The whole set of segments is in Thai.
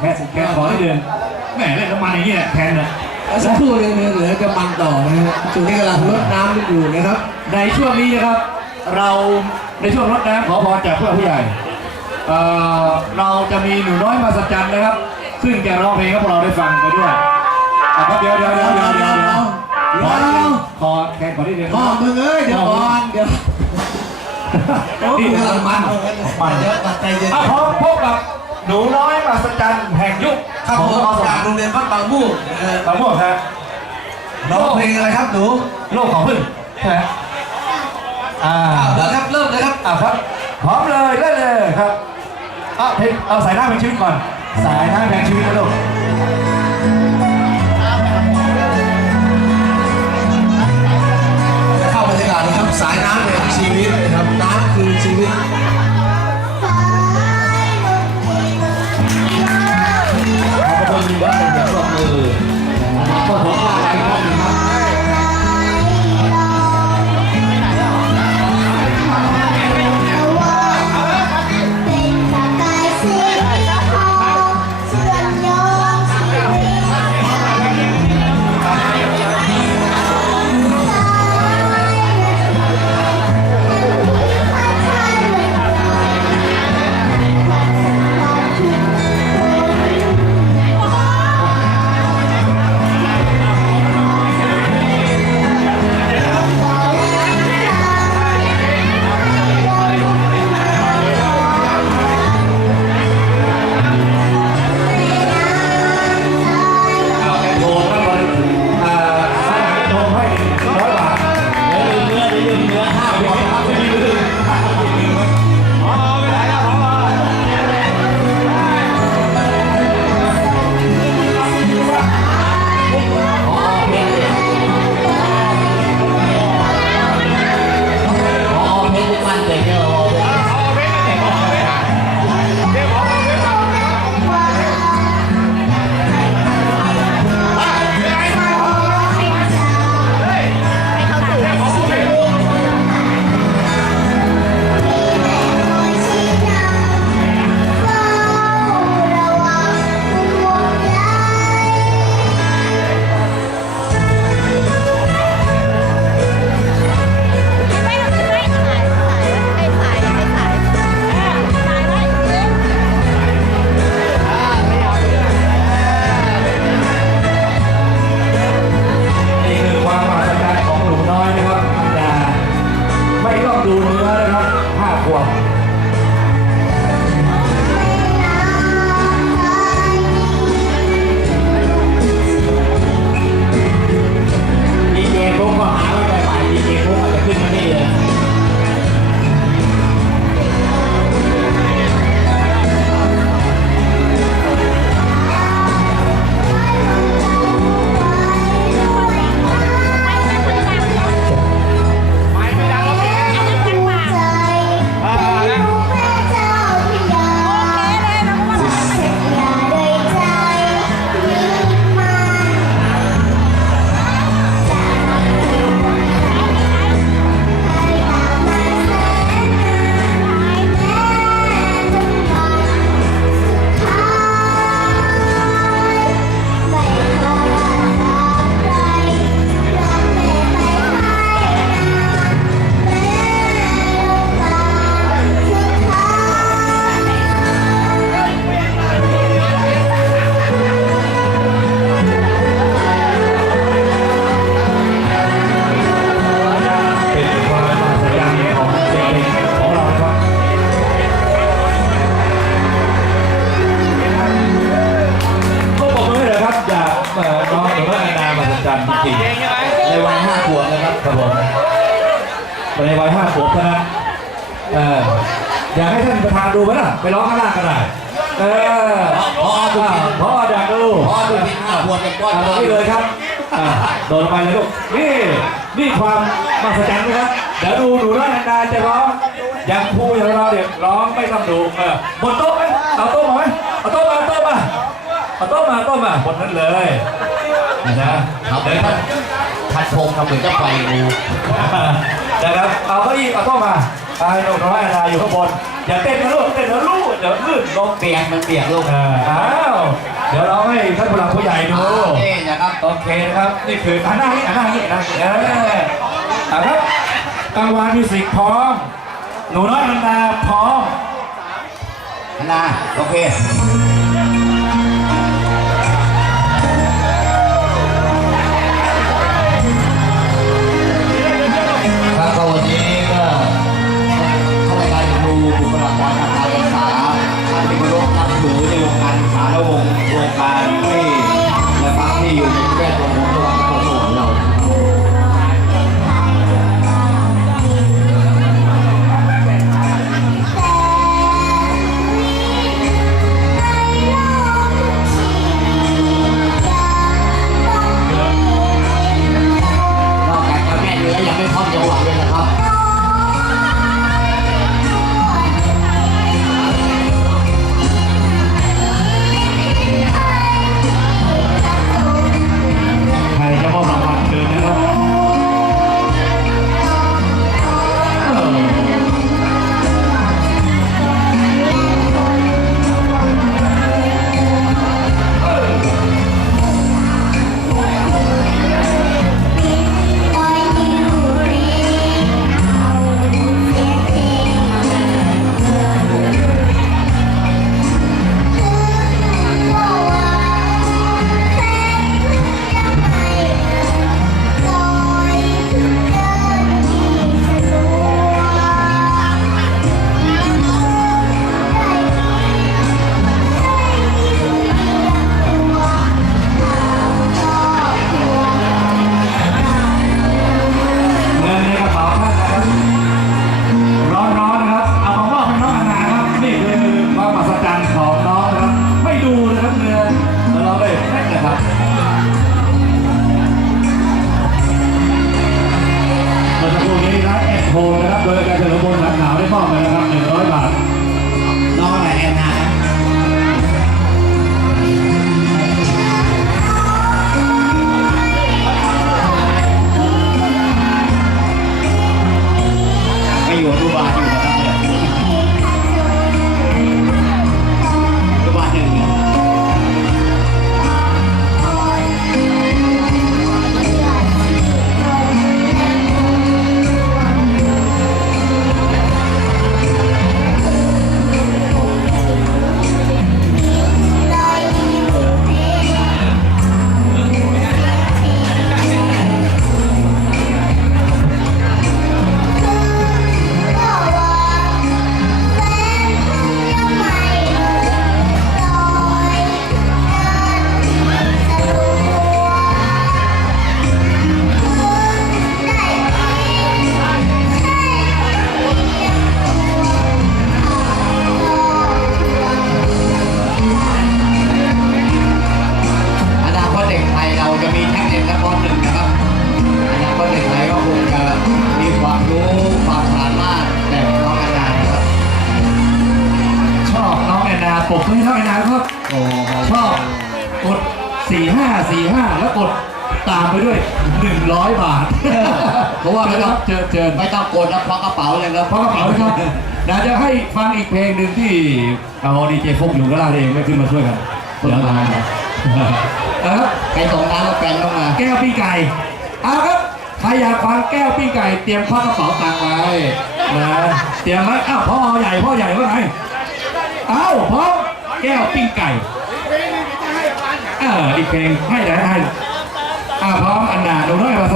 แค่แค่ขอที่เดินแหมเล่นน้ำมันอย่างนี้แหละแทนนะแล้วสักครู่นึงเหลือจะมันต่อนะฮะช่วงนี้กำลังรดน้ำกันอยู่นะครับ ในช่วงนี้นะครับ เราในช่วงรดน้ำขอพรจากผู้หลักผู้ใหญ่เอ่อเราจะมีหนูน้อยมาสัจจันนะครับ ซึ่งจะร้องเพลงให้พวกเราได้ฟังไปด้วยอะครับเดี๋ยวเดี๋ยวเดี๋ยวเดี๋ยวเดี๋ยวเดี๋ยวขอขอแทนขอที่เดินพ่อมึงเอ้ยเดี๋ยวก่อนเดี๋ยวโอ้ยกำลังมันมันเดี๋ยวตัดใจเย็นอะพบพบกับ หนูน้อยมาสัจจันแห่งยุคครับขผองมเราสจากโรงเรียนบ้านบางมู่นะฮะบางม่วงฮะร้องเพลงอะไรครับหนูโลกของพึ่งใช่ไหมอ่าเอาละครับเริ่มเลยครับอะครับพร้อมเลยได้เลยครับเอาเพลงเอาสายหน้าแพงชีวิตก่อน สายหน้าแพงชีวิตนะลูกจะเข้าบรรยากาศนะครับสายน้ำแห่งชีวิตนะครับน้ำคือชีวิต ขอบคุณวัดเป็นแบบปรบมือก็ขอว่าอะไรก็ดีครับ ขวดกับก้อนอ่าตรงนี้เลยครับอ่าโดดลงไปเลยลูกนี่นี่ความมหัศจรรย์นะครับเดี๋ยวดูหนูน้อยนานๆจะร้องอย่างครูอย่างเราเด็กร้องไม่ต้องดูเออบนโต๊ะไหมเอาโต๊ะมาไหมเอาโต๊ะมาเอาโต๊ะมาเอาโต๊ะมาเอาโต๊ะมาบนนั้นเลยนะเดี๋ยวท่านทัดพงทำเหมือนจะไปงูนะครับเอาเก้าอี้เอาโต๊ะมา ไอ้หนุ่มน้อยอาณาอยู่ข้างบนอย่าเต้นนะลูกเต้นนะลูกเดี๋ยวลื่นลงเปียกมันเปียกลูกเอออ้าวเดี๋ยวเราให้ท่านผู้หลักผู้ใหญ่ดูนี่นะครับโอเคนะครับนี่คืออ่าหน้านี้อ่าหน้านี้นะเอออ่าครับกลางวานมิวสิกพร้อมหนูน้อยอันดาพร้อมนะโอเค บุคลากรทางการศึกษาท่านที่เคารพนับถือในวงการศึกษาและวงวงการที่และพักที่อยู่ใน 4545 แล้วกดตามไปด้วย 100 บาท เพราะว่าไม่คต้อรังบเชิญเชิญไม่ต้องกดแล้วควักกระเป๋าเลยครับเพราะกระเป๋านะครับเดี๋ยวจะให้ฟังอีกเพลงหนึ่งที่เอาดีเจฟุกอยู่ก็ล่าเองไม่ขึ้นมาช่วยกันเดี๋ยวมานะครับใครส่งน้ำมาแปลงต้องมา แก้วปิ้งไก่เอาครับใครอยากฟังแก้วปิ้งไก่ เตรียมควักกระเป๋าตังค์ไว้นะเตรียมไว้อ้าวพ่อใหญ่พ่อใหญ่ว่าไงเอ้าพ่อแก้วปิ้งไก่ เอออีกเพลงให้ได้ให้อ่าพร้อมอันนาหนูน้อยมา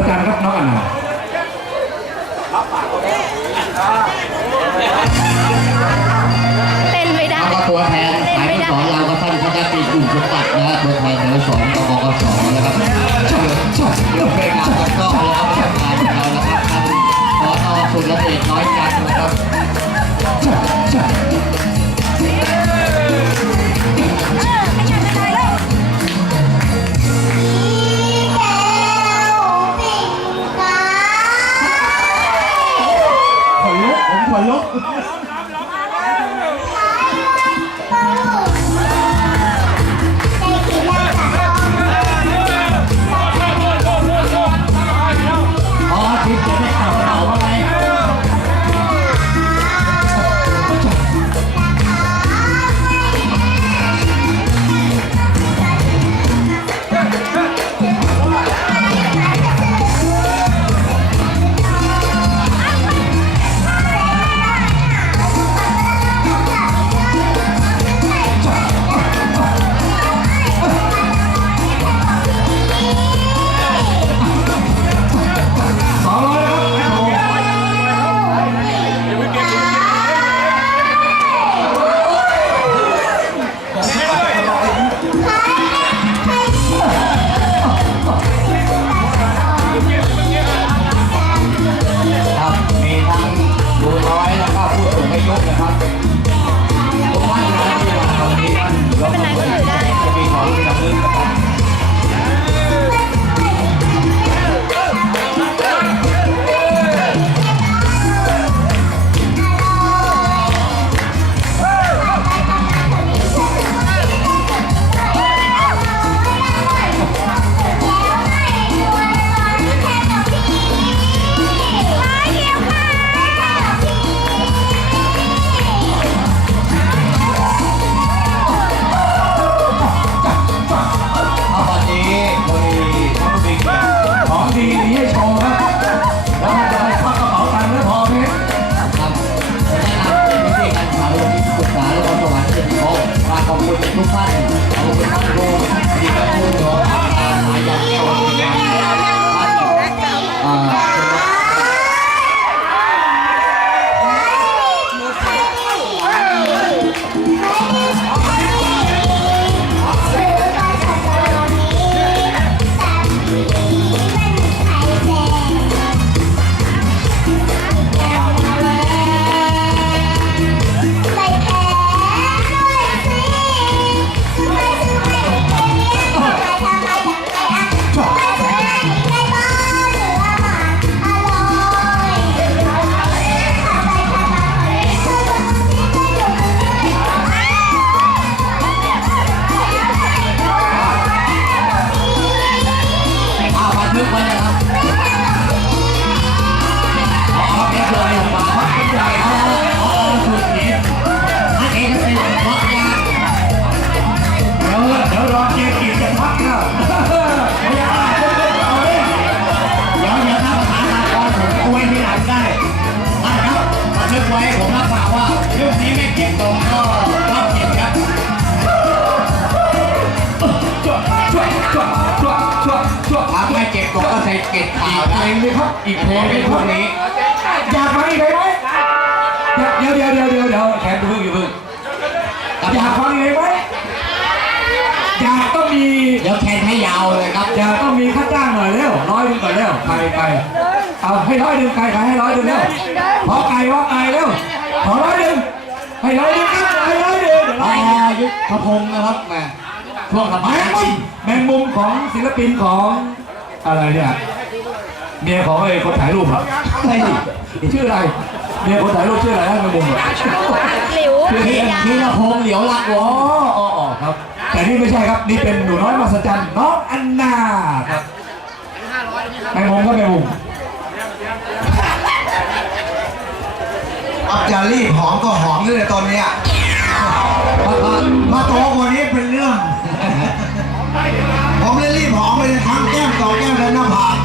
palo. ครับอีกเพลงเป็นึนงพควรักบนี้ อยากฟังอีกเพลงไหมเดี๋ยวเดี๋ยวเดี๋ยวเดี๋ยวเดี๋ยวแขนดูพึ่งอยู่พึ่งอยากฟังอีกเพลงไหมอยากต้องมี เดี๋ยวแคนให้ยาวเลยครับ อยากต้องมีค่าจ้างหน่อยเร็วร้อยหนึงก่อนเร็วใครใครเอาให้ร้อยหนึ่งใครใครให้ร้อยหนึ่งเร็วขอไก่ว่าไก่เร็วขอร้อยหนึ่งให้ร้อยหนึ่งครับให้ร้อยหนึ่งเดี๋ยวร้อ๋ออยหนึ่งยุทธพงศ์นะครับแหม่ช่วงสแมมัยงมุมแมงมุมของศิลปินของอะไรเนี่ย เมียของไอ้คนถ่ายรูปเหรอไอ้ยชื่ออะไร เมียคนถ่ายรูปชื่ออะไรนะแมงมุมเหรอหลิวชื่อพี่อะไรนะพี่นพงศ์เหลียวรักวอ๋องอ๋ออ๋อครับ แต่นี่ไม่ใช่ครับ นี่เป็นหนูน้อยมหัศจรรย์น้องอันนาครับแมงมุมก็แมงมุมเอาจะรีบหอมก็หอมเลยตอนเนี้ยมามาโตกว่านี้เป็นเรื่อง ผมเลยรีบหอมไปเลยทั้งแก้มสองแก้มและหน้าผาก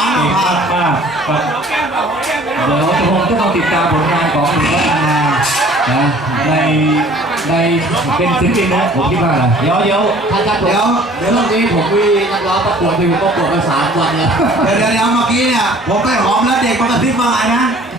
มากมากครับเดี๋ยวผมจะต้องติดตามผลงานของหนุ่มวัฒนานะในในเป็นศิลปินนะผมคิดว่านะเดี๋ยวเดี๋ยวท่านท่านเดี๋ยวเดี๋ยวเรื่องนี้ผมมีนักร้องประกวดอยู่ประกวดมาสามวันแล้วเดี๋ยวเดี๋ยวเดี๋ยวเมื่อกี้เนี่ยผมไปหอมแล้วเด็กมากระซิบว่าไงนะ